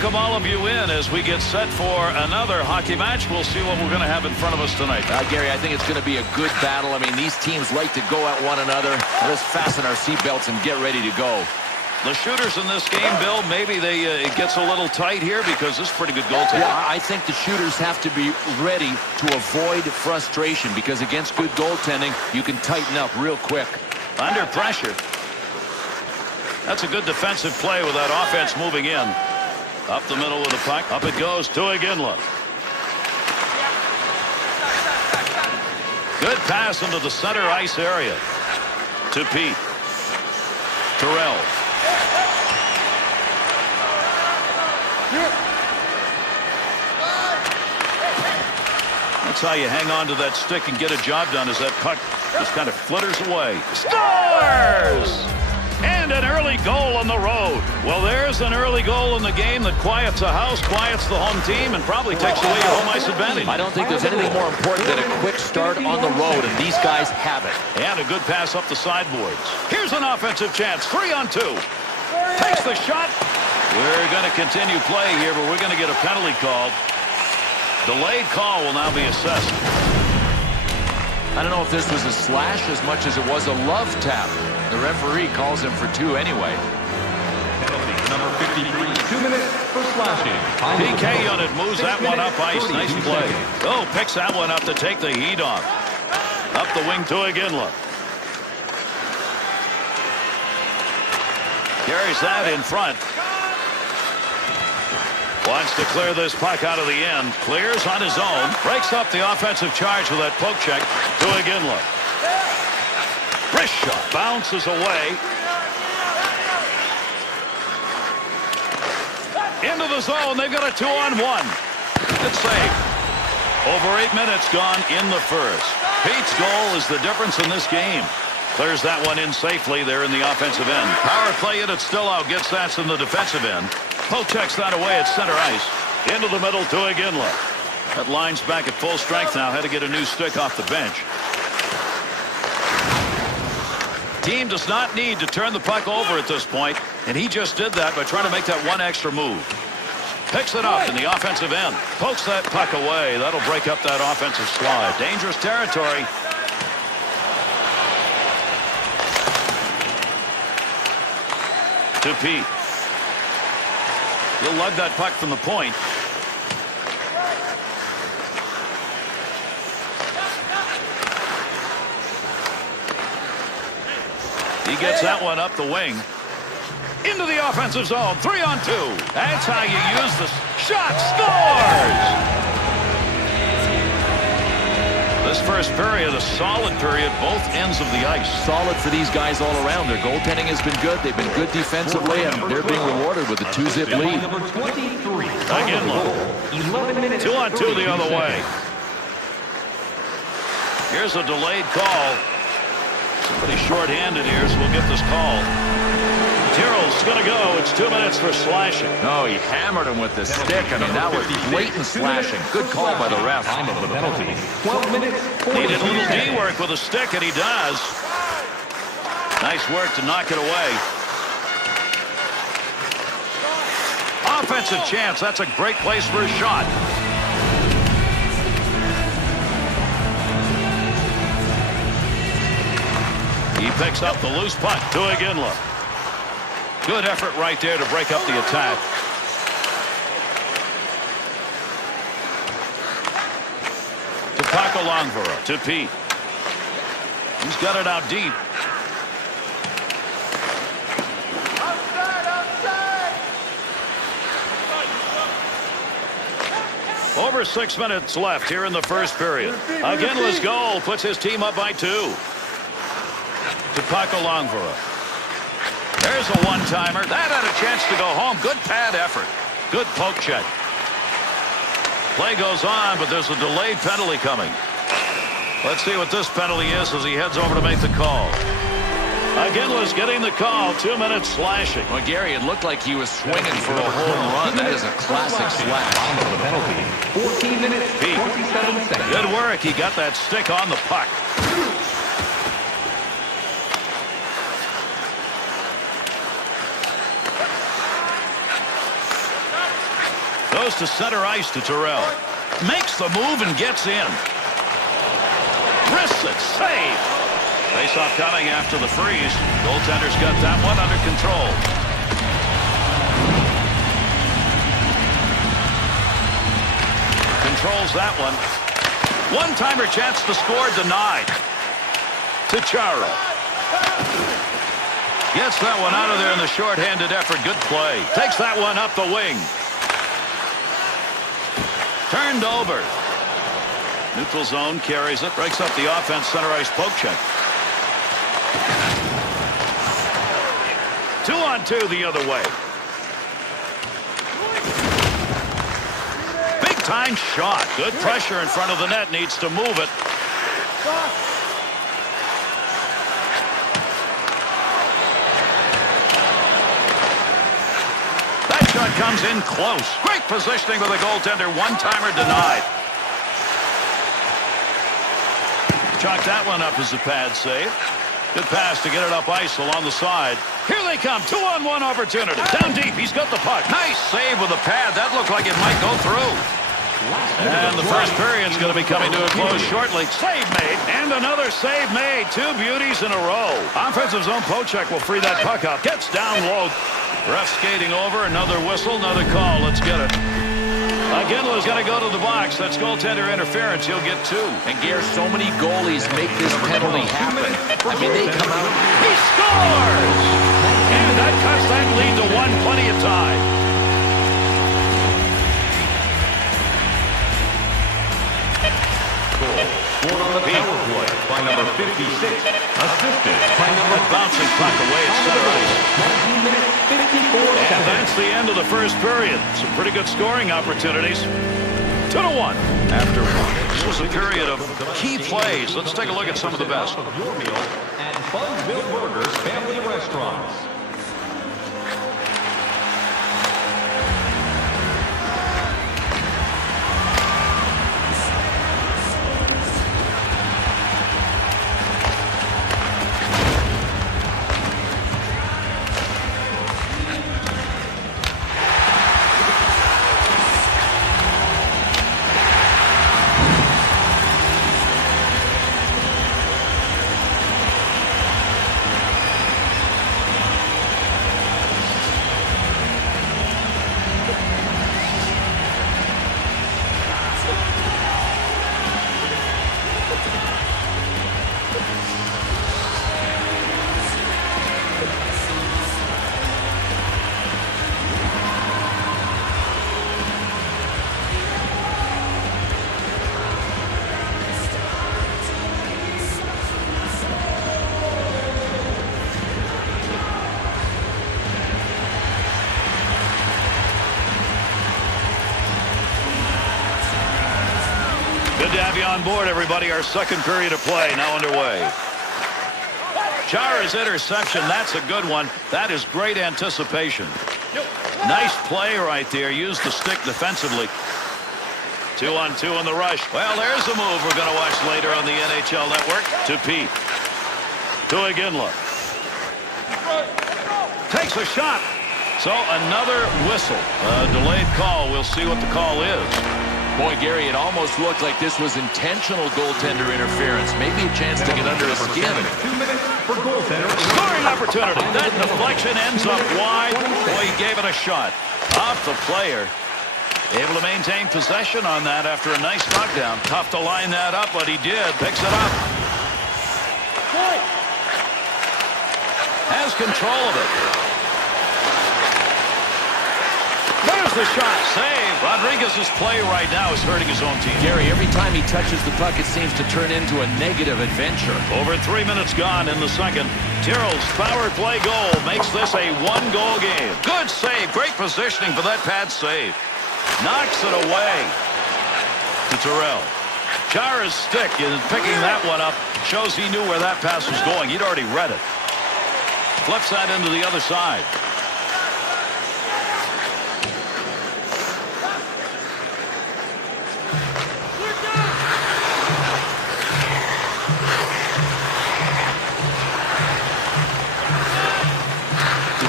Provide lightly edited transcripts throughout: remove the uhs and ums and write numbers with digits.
welcome all of you in as we get set for another hockey match. We'll see what we're going to have in front of us tonight. Gary, I think it's going to be a good battle. I mean, these teams like to go at one another. Let's fasten our seatbelts and get ready to go. The shooters in this game, Bill, maybe it gets a little tight here because this is pretty good goaltending. Yeah, I think the shooters have to be ready to avoid frustration because against good goaltending, you can tighten up real quick. Under pressure. That's a good defensive play with that offense moving in. Up the middle with the puck. Up it goes to Iginla. Good pass into the center ice area. To Pete. Terrell. That's how you hang on to that stick and get a job done, as that puck just kind of flitters away. Scores! And an early goal on the road. Well, there's an early goal in the game that quiets a house, quiets the home team, and probably takes away your home ice advantage. I don't think there's anything more important than a quick start on the road, and these guys have it. And a good pass up the sideboards. Here's an offensive chance. 3-on-2. Takes the shot. We're going to continue play here, but we're going to get a penalty called. Delayed call will now be assessed. I don't know if this was a slash as much as it was a love tap. The referee calls him for 2 anyway. Penalty number 53. 2 minutes for slashing. PK unit moves that one up ice. Nice play. Oh, picks that one up to take the heat off. Up the wing to Iginla. Carries that in front. Wants to clear this puck out of the end. Clears on his own. Breaks up the offensive charge with that poke check to Iginla. Wrist shot. Bounces away. Into the zone. They've got a 2-on-1. Good save. Over 8 minutes gone in the first. Pete's goal is the difference in this game. Clears that one in safely there in the offensive end. Power play unit still out. Gets that in the defensive end. Poke checks that away at center ice. Into the middle to Iginla. That line's back at full strength now. Had to get a new stick off the bench. Team does not need to turn the puck over at this point, and he just did that by trying to make that one extra move. Picks it up in the offensive end. Pokes that puck away. That'll break up that offensive slide. Dangerous territory. To Pete. He'll lug that puck from the point. He gets that one up the wing. Into the offensive zone. 3-on-2. That's how you use this. Shot. Scores! This first period, a solid period, both ends of the ice. Solid for these guys all around. Their goaltending has been good. They've been good defensively, and they're being rewarded with a 2-zip lead. Number 23. Again, 11 minutes. 2-on-2 the other way. Here's a delayed call. Somebody short-handed here, so we'll get this call. Tyrrell's going to go. It's 2 minutes for slashing. No, he hammered him with the stick. I mean, that was blatant slashing. Good call by the ref. Time of the penalty. 12 minutes. Needed a little D work with a stick, and he does. Nice work to knock it away. Offensive chance. That's a great place for a shot. He picks up the loose puck to Iginla. Good effort right there to break up the attack. To Pakalongvara. To Pete. He's got it out deep. Over 6 minutes left here in the first period. Iginla's goal puts his team up by 2. To Pakalongvara. There's a one-timer. That had a chance to go home. Good pad effort. Good poke check. Play goes on, but there's a delayed penalty coming. Let's see what this penalty is as he heads over to make the call. Iginla's getting the call. 2 minutes slashing. Well, Gary, it looked like he was swinging for a home run. That is a classic slash. Time of the penalty. 14 minutes, 27 seconds. Good work. He got that stick on the puck. Goes to center ice to Terrell. Makes the move and gets in. Wrists it. Save. Face-off coming after the freeze. Goaltender's got that one under control. Controls that one. One-timer chance to score denied. To Chara. Gets that one out of there in the short-handed effort. Good play. Takes that one up the wing. Turned over. Neutral zone, carries it, breaks up the offense, center ice poke check. 2-on-2 the other way. Big time shot. Good pressure in front of the net, needs to move it. That shot comes in close. Great positioning with the goaltender. One-timer denied. Chalk that one up as a pad save. Good pass to get it up ice along the side. Here they come. 2-on-1 opportunity. Down deep. He's got the puck. Nice save with a pad. That looked like it might go through. And the first period's going to be coming to a close shortly. Save made. And another save made. Two beauties in a row. Offensive zone poke check will free that puck up. Gets down low. Ref skating over. Another whistle. Another call. Let's get it. Ginla's going to go to the box. That's goaltender interference. He'll get two. And Gare, so many goalies make this penalty happen. I mean, they come out. He scores! And that cuts that lead to one. Plenty of time. Scored on the power play by number 56. Assisted by number bouncing puck away at center ice. 19 minutes, 54 And seconds. that's the end of the first period. Some pretty good scoring opportunities. 2-1 after one. This was a period of key plays. Let's take a look at some of the best. Your meal at Buzzville Burgers Family Restaurants. Good to have you on board, everybody. Our second period of play now underway. Chara's interception, that's a good one. That is great anticipation. Nice play right there. Used the stick defensively. 2-on-2 in the rush. Well, there's a move we're going to watch later on the NHL Network. To Pete. To Ginla. Takes a shot. So another whistle. A delayed call. We'll see what the call is. Boy, Gary, it almost looked like this was intentional goaltender interference. Maybe a chance to get under his skin. 2 minutes for goaltender. Scoring opportunity. That deflection ends up wide. Boy, he gave it a shot. Off the player. Able to maintain possession on that after a nice knockdown. Tough to line that up, but he did. Picks it up. Has control of it. There's the shot. Save. Rodriguez's play right now is hurting his own team. Gary, every time he touches the puck, it seems to turn into a negative adventure. Over 3 minutes gone in the second. Tyrrell's power play goal makes this a one-goal game. Good save. Great positioning for that pad save. Knocks it away to Terrell. Chara's stick in picking that one up shows he knew where that pass was going. He'd already read it. Flips that into the other side.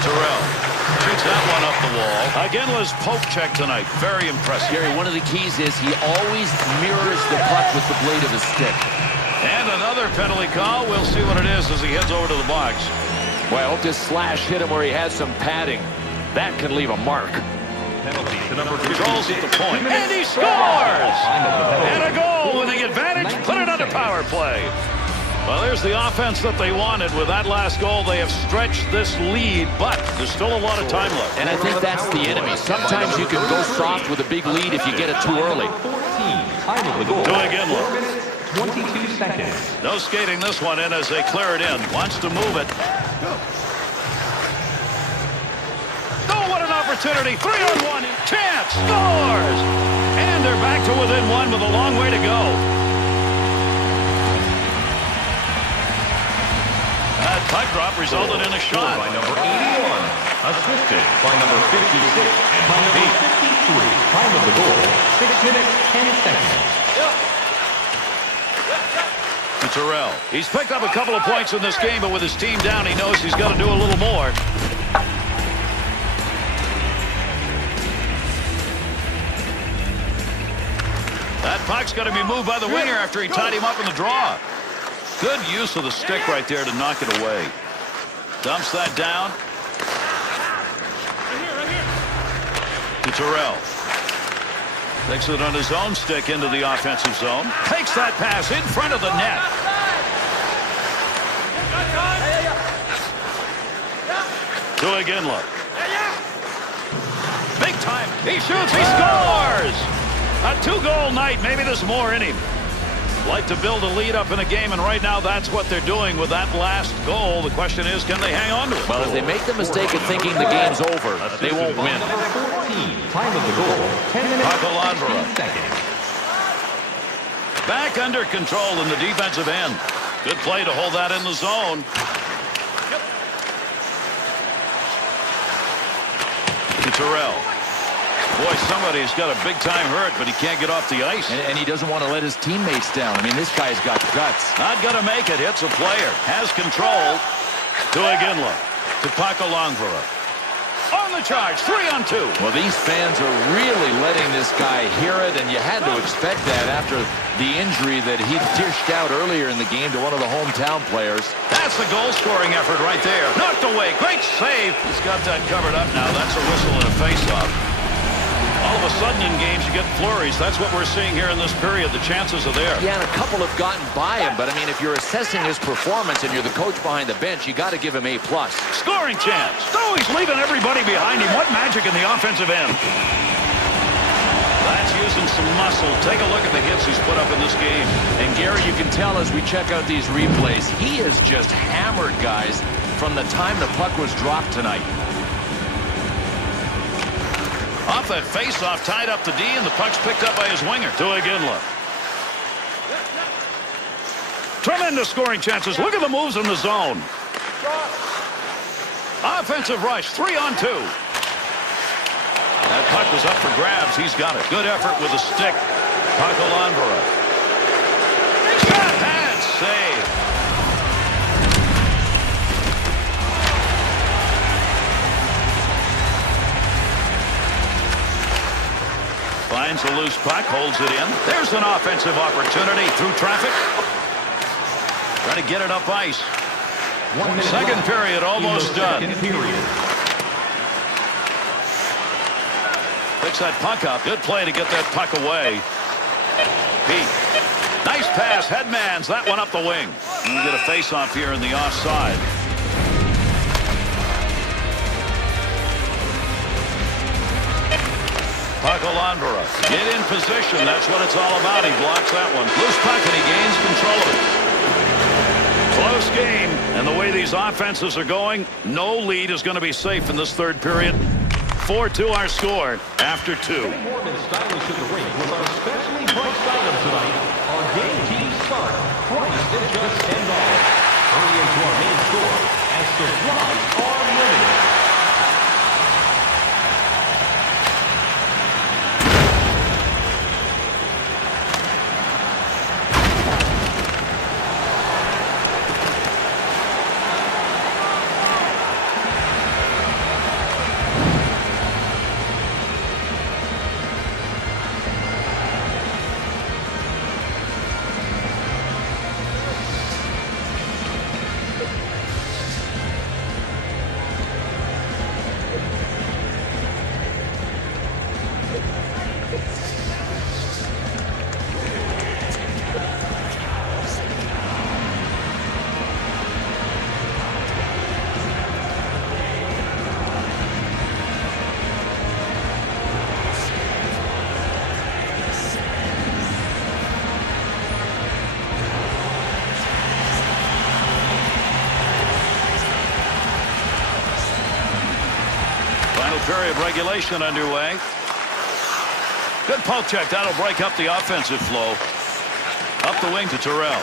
Terrell shoots that one up the wall. Aginla's poke check tonight. Very impressive. Gary, one of the keys is he always mirrors the puck with the blade of his stick. And another penalty call. We'll see what it is as he heads over to the box. Well, I hope this slash hit him where he had some padding. That could leave a mark. Penalty to number Controls 56. at the point. And he scores! And a goal with the advantage. Put it under power play. Well, there's the offense that they wanted. With that last goal, they have stretched this lead, but there's still a lot of time left. And I think that's the enemy. Sometimes you can go soft with a big lead if you get it too early. 14. Time of the goal. To Aginla. 22 seconds. No skating this one in as they clear it in. Wants to move it. Oh, what an opportunity. 3-on-1. Chance. Scores! And they're back to within one with a long way to go. That puck drop resulted in a shot. By number 81. Assisted by number 56 and by number 53. Time of the goal. 6 minutes, 10 seconds. To Terrell. He's picked up a couple of points in this game, but with his team down, he knows he's got to do a little more. That puck's got to be moved by the winger after he tied him up in the draw. Good use of the stick right there to knock it away. Dumps that down. To Terrell. Takes it on his own stick into the offensive zone. Takes that pass in front of the net. To Aginla. Big time. He shoots. He scores. A 2-goal night. Maybe there's more in him. Like to build a lead up in a game, and right now that's what they're doing with that last goal. The question is, can they hang on to it? Well, if they make the mistake of thinking the game's over, they won't win. Number 14. Time of the goal. 10 minutes, 15 seconds. Back under control in the defensive end. Good play to hold that in the zone. To Terrell. Boy, somebody's got a big-time hurt, but he can't get off the ice. And he doesn't want to let his teammates down. I mean, this guy's got guts. Not going to make it. Hits a player. Has control. To Aginla. To Pakalongvara. On the charge. 3-on-2. Well, these fans are really letting this guy hear it, and you had to expect that after the injury that he dished out earlier in the game to one of the hometown players. That's the goal-scoring effort right there. Knocked away. Great save. He's got that covered up now. That's a whistle and a face-off. All of a sudden in games you get flurries. That's what we're seeing here in this period. The chances are there. Yeah, and a couple have gotten by him, but I mean, if you're assessing his performance and you're the coach behind the bench, you got to give him A+. Scoring chance. Oh, he's leaving everybody behind him. What magic in the offensive end. That's using some muscle. Take a look at the hits he's put up in this game. And Gary, you can tell as we check out these replays, he has just hammered guys from the time the puck was dropped tonight. Off that face-off, tied up the D, and the puck's picked up by his winger. To Aginla. Tremendous scoring chances. Look at the moves in the zone. Offensive rush, 3-on-2. That puck was up for grabs. He's got it. Good effort with the stick. Pakalongvara. Shot, pad, save. Finds a loose puck, holds it in. There's an offensive opportunity through traffic. Trying to get it up ice. Second period almost done. Picks that puck up. Good play to get that puck away. Pete. Nice pass. Headmans that one up the wing. And we get a face-off here in the offside. Pakalongvara. Get in position. That's what it's all about. He blocks that one. Loose puck and he gains control of it. Close game. And the way these offenses are going, no lead is going to be safe in this third period. 4-2 our score after 2. Mormon stylish at the rink with our specially priced item tonight. Our game team start priced at just $10. Hurry into our main store as supplies are limited. period regulation underway. Good poke check. That'll break up the offensive flow. Up the wing to Terrell.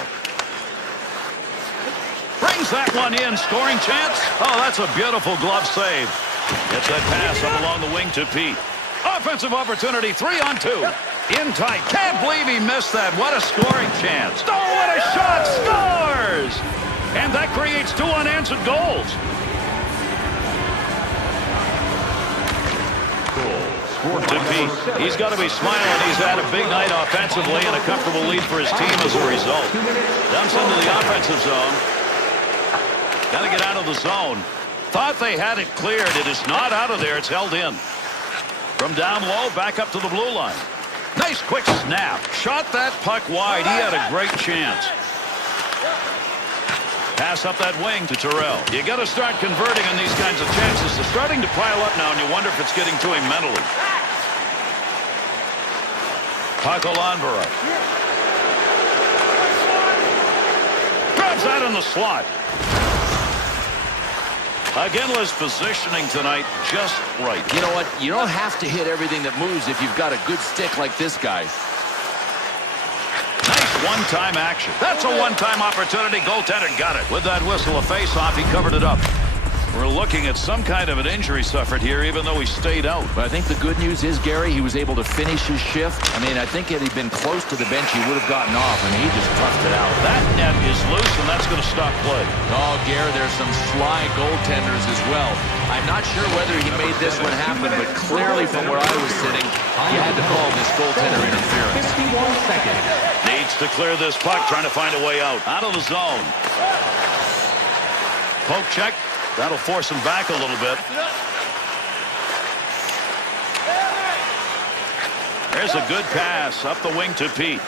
Brings that one in. Scoring chance. Oh, that's a beautiful glove save. Gets that pass up along the wing to Pete. Offensive opportunity. 3-on-2. In tight. Can't believe he missed that. What a scoring chance. Oh, what a shot. Scores! And that creates 2 unanswered goals. To Pete. He's got to be smiling. He's had a big night offensively and a comfortable lead for his team as a result. Dumps into the offensive zone. Got to get out of the zone. Thought they had it cleared. It is not out of there. It's held in. From down low, back up to the blue line. Nice quick snap. Shot that puck wide. He had a great chance. Pass up that wing to Terrell. You got to start converting on these kinds of chances. They're starting to pile up now, and you wonder if it's getting to him mentally. Pacolanvera. Grabs that in the slot. Aginla's positioning tonight just right. You know what? You don't have to hit everything that moves if you've got a good stick like this guy. Nice one-time action. That's a one-time opportunity. Goaltender got it. With that whistle, a face-off, he covered it up. We're looking at some kind of an injury suffered here, even though he stayed out. But I think the good news is, Gary, he was able to finish his shift. I mean, I think had he been close to the bench, he would have gotten off, and he just toughed it out. That net is loose, and that's going to stop play. Oh, Gary, there's some sly goaltenders as well. I'm not sure whether he made this one happen, but clearly from where I was sitting, he had to call this goaltender interference. 51 seconds. Needs to clear this puck, trying to find a way out. Out of the zone. Poke check. That'll force him back a little bit. There's a good pass up the wing to Pete.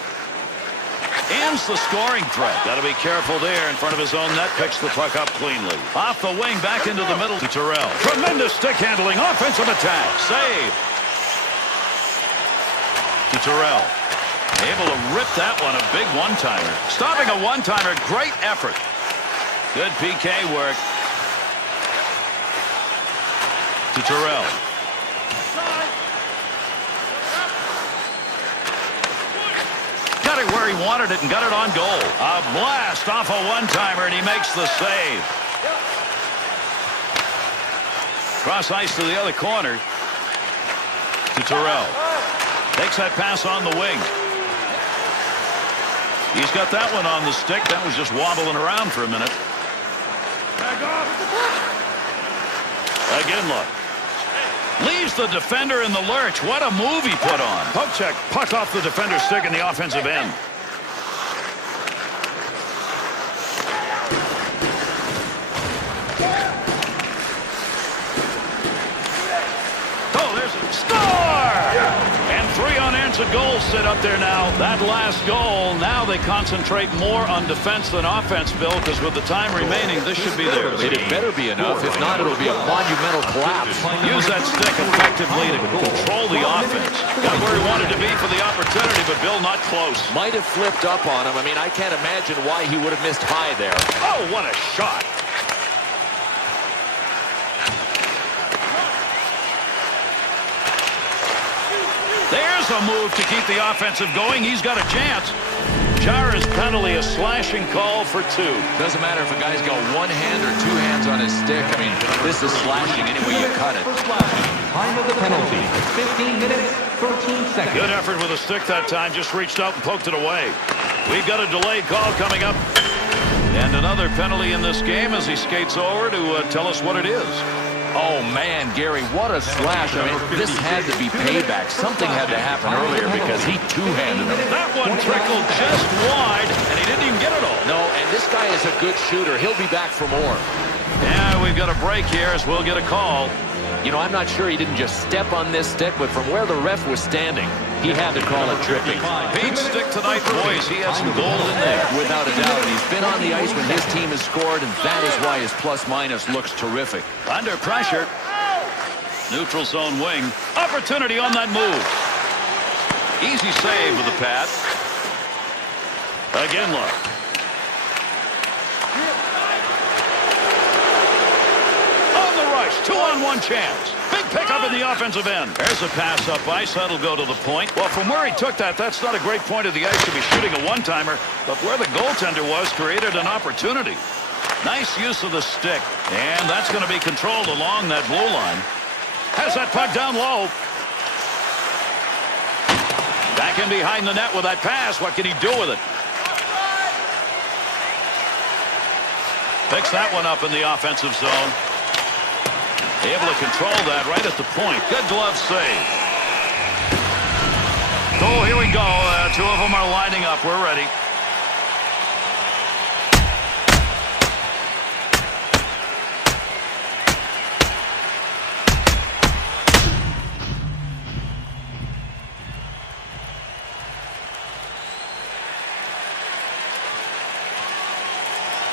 Ends the scoring threat. Got to be careful there in front of his own net. Picks the puck up cleanly. Off the wing, back into the middle to Terrell. Tremendous stick handling, offensive attack. Save. To Terrell. Able to rip that one, a big one-timer. Stopping a one-timer, great effort. Good PK work. To Terrell. Got it where he wanted it and got it on goal. A blast off a one-timer, and he makes the save. Cross ice to the other corner. To Terrell. Takes that pass on the wing. He's got that one on the stick. That was just wobbling around for a minute. Aginla. Leaves the defender in the lurch. What a move he put on. Poke check. Puck off the defender's stick in the offensive end. Oh, there's a score! And 3 unanswered goals sit up there now. That last goal, now they concentrate more on defense than offense, Bill, because with the time remaining, this should be theirs. It better be enough. If not, it'll be a monumental collapse. Use that stick effectively to control the offense. Got where he wanted to be for the opportunity, but Bill not close. Might have flipped up on him. I mean, I can't imagine why he would have missed high there. Oh, what a shot. There's a move to keep the offensive going. He's got a chance. Chara's penalty, a slashing call for 2. Doesn't matter if a guy's got one hand or 2 hands on his stick. I mean, this is slashing any way you cut it. Time of the penalty, 15 minutes, 13 seconds. Good effort with a stick that time. Just reached out and poked it away. We've got a delayed call coming up. And another penalty in this game as he skates over to tell us what it is. Oh, man, Gary, what a slash. I mean, this had to be payback. Something had to happen earlier because he two-handed him. That one trickled just wide, and he didn't even get it all. No, and this guy is a good shooter. He'll be back for more. Yeah, we've got a break here as we'll get a call. You know, I'm not sure he didn't just step on this stick, but from where the ref was standing, he had to call it tripping. Pete's stick tonight, boys. He has some gold in there. Without a doubt. He's been on the ice when his team has scored, and that is why his plus-minus looks terrific. Under pressure. Neutral zone wing. Opportunity on that move. Easy save with the pad. Aginla. On the right. scores. 2-on-1 chance. Big pickup in the offensive end. There's a pass up ice. That'll go to the point. Well, from where he took that, that's not a great point of the ice to be shooting a one-timer, but where the goaltender was created an opportunity. Nice use of the stick, and that's going to be controlled along that blue line. Has that puck down low. Back in behind the net with that pass. What can he do with it? Picks that one up in the offensive zone. Able to control that right at the point. Good glove save. Oh, here we go. Two of them are lining up. We're ready.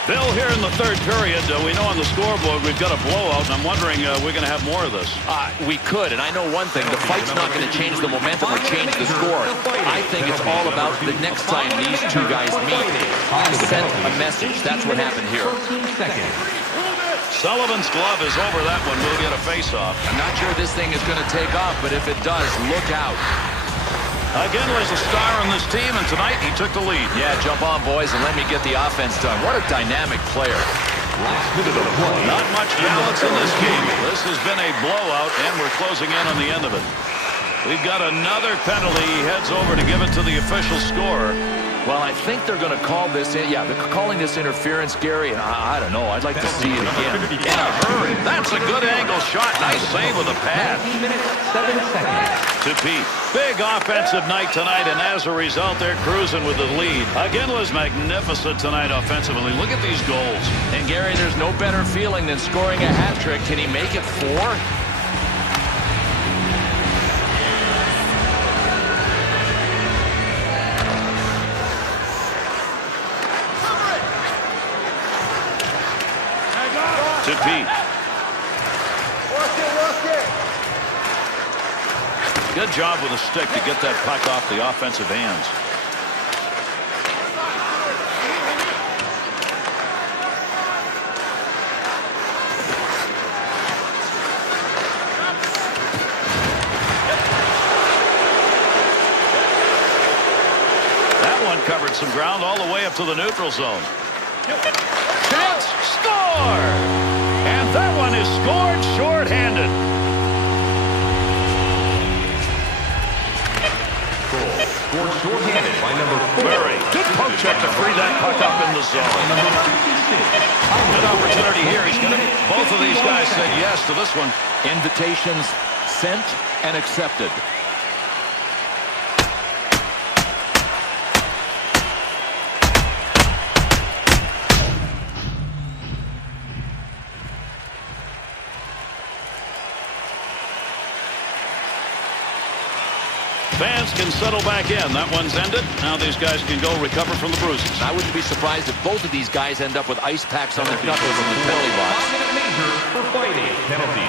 Bill, here in the third period, we know on the scoreboard we've got a blowout, and I'm wondering we're going to have more of this. We could, and I know one thing. The fight's not going to change the momentum or change the score. I think it's all about the next time these two guys meet. Send a message. That's what happened here. Sullivan's glove is over that one. We'll get a face-off. I'm not sure this thing is going to take off, but if it does, look out. Again, was a star on this team, and tonight he took the lead. Yeah, jump on, boys, and let me get the offense done. What a dynamic player. Not much balance in this game. This has been a blowout, and we're closing in on the end of it. We've got another penalty. He heads over to give it to the official scorer. Well, I think they're going to call this. Yeah, they're calling this interference, Gary. And I don't know. I'd like to see it again. In a hurry. That's a good angle shot. Nice save with a pad. 7 seconds. To Pete. Big offensive night tonight, and as a result, they're cruising with the lead. Again, was magnificent tonight offensively. Look at these goals. And, Gary, there's no better feeling than scoring a hat trick. Can he make it 4? To Pete. Good job with a stick to get that puck off the offensive hands. That one covered some ground all the way up to the neutral zone. Chance, score! And that one is scored short-handed. Scored short-handed by number 4. Murray. Good poke check to free that puck up in the zone. Good opportunity here. He's going to. Both of these guys said yes to this one. Invitations sent and accepted. Fans can settle back in. That one's ended. Now these guys can go recover from the bruises. I wouldn't be surprised if both of these guys end up with ice packs on their knuckles in the penalty box. Major for fighting penalty.